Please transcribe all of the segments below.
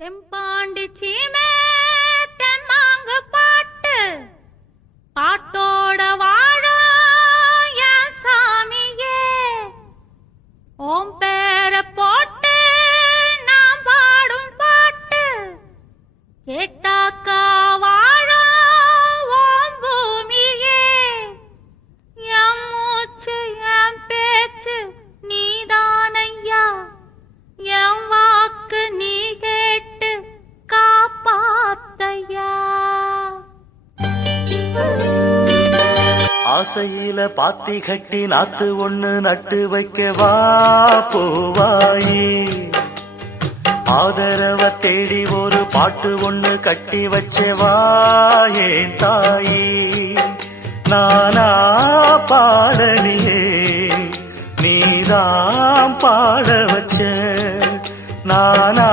தெம்பாண்டி சீமே தென்மாங்கு பாட்டு பாட்டோட வாழும் என் சாமியே ஓம் பேர போட்டு நான் பாடும் பாட்டு கேட்டாக்கா வாழும் ஓம் பூமியே என் மூச்சு என் பேச்சு நீதானையா என் வாக்கு நீ கேட்டு காப்பாத்தையா. ஆசையில பாத்தி கட்டி நாத்து ஒண்ணு நட்டு வைக்கவா போவாயே, ஆதரவ தேடி ஒரு பாட்டு ஒண்ணு கட்டி வச்சவா ஏன் தாயே. நானா பாடலியே நீதான் பாட வச்ச, நானா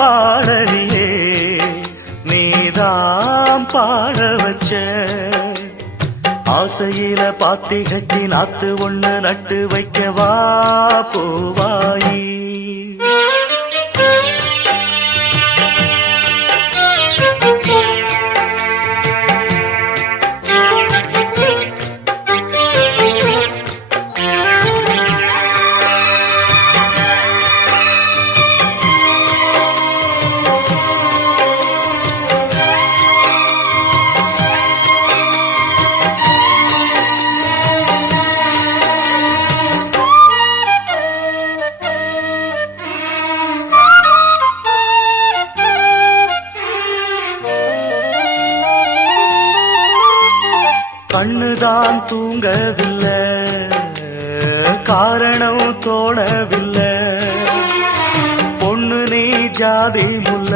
பாடலியே நீதான் பாட வச்ச. ஆசையில பாத்தி கட்டி நாத்து ஒண்ணு நட்டு வைக்கவா போவாயி. கண்ணுதான் தூங்கவில்லை, காரணம் தோணவில்லை. பொண்ணு நீ ஜாதி முல்ல,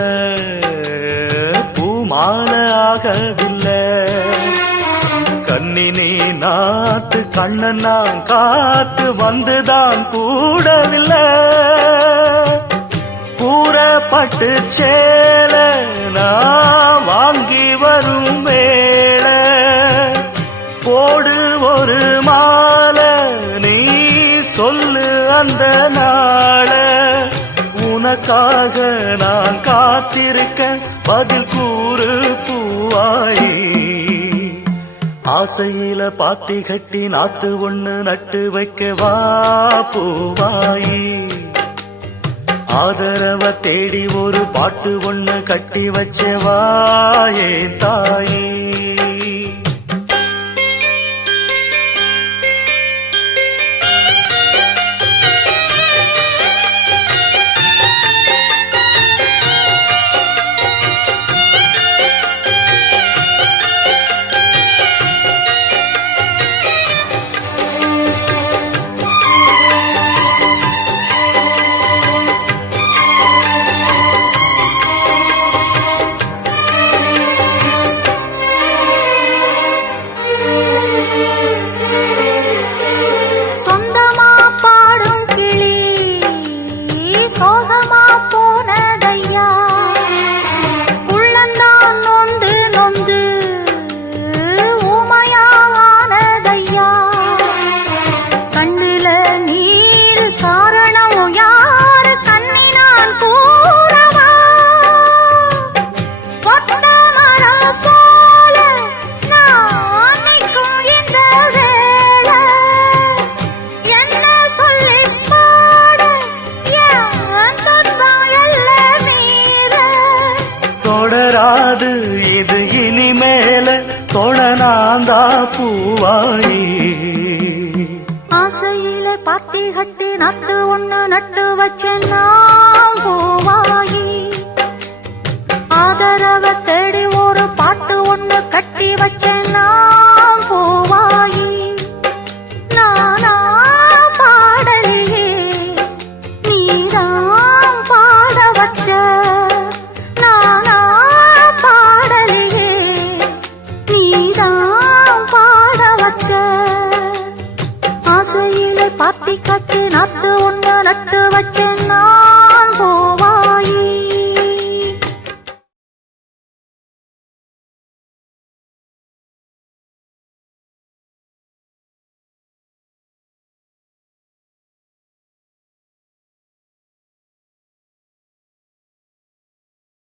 பூமால ஆகவில்லை. கண்ணி நீ நாத்து கண்ணன் நான் காத்து வந்துதான் கூடவில்லை. கூறப்பட்டு சேல நான் வாங்கி வரும் வேளை, போடு ஒரு மாலை நீ சொல்லு அந்த நாள. உனக்காக நான் காத்திருக்க பதில் கூறு பூவாயி. ஆசையில பாத்தி கட்டி நாத்து ஒண்ணு நட்டு வைக்கவா பூவாயி. ஆதரவ தேடி ஒரு பாட்டு ஒண்ணு கட்டி வச்சவா ஏன் தாயி. சோகமா போனதையா, உள்ளந்தான் நொந்து நொந்து ஊமையானதையா. கண்ணில நீர் காரணம் யாரு கண்ணி நான் கூறவா. ஒத்த மரம் போல நான் நிற்கும் இந்த வேளை, என்ன சொல்லி தொடராது இது இனிமேல தொடனாந்தா பூவாயி. ஆசையில பாத்தி கட்டி நட்டு ஒண்ணு நட்டு வச்சேன்னா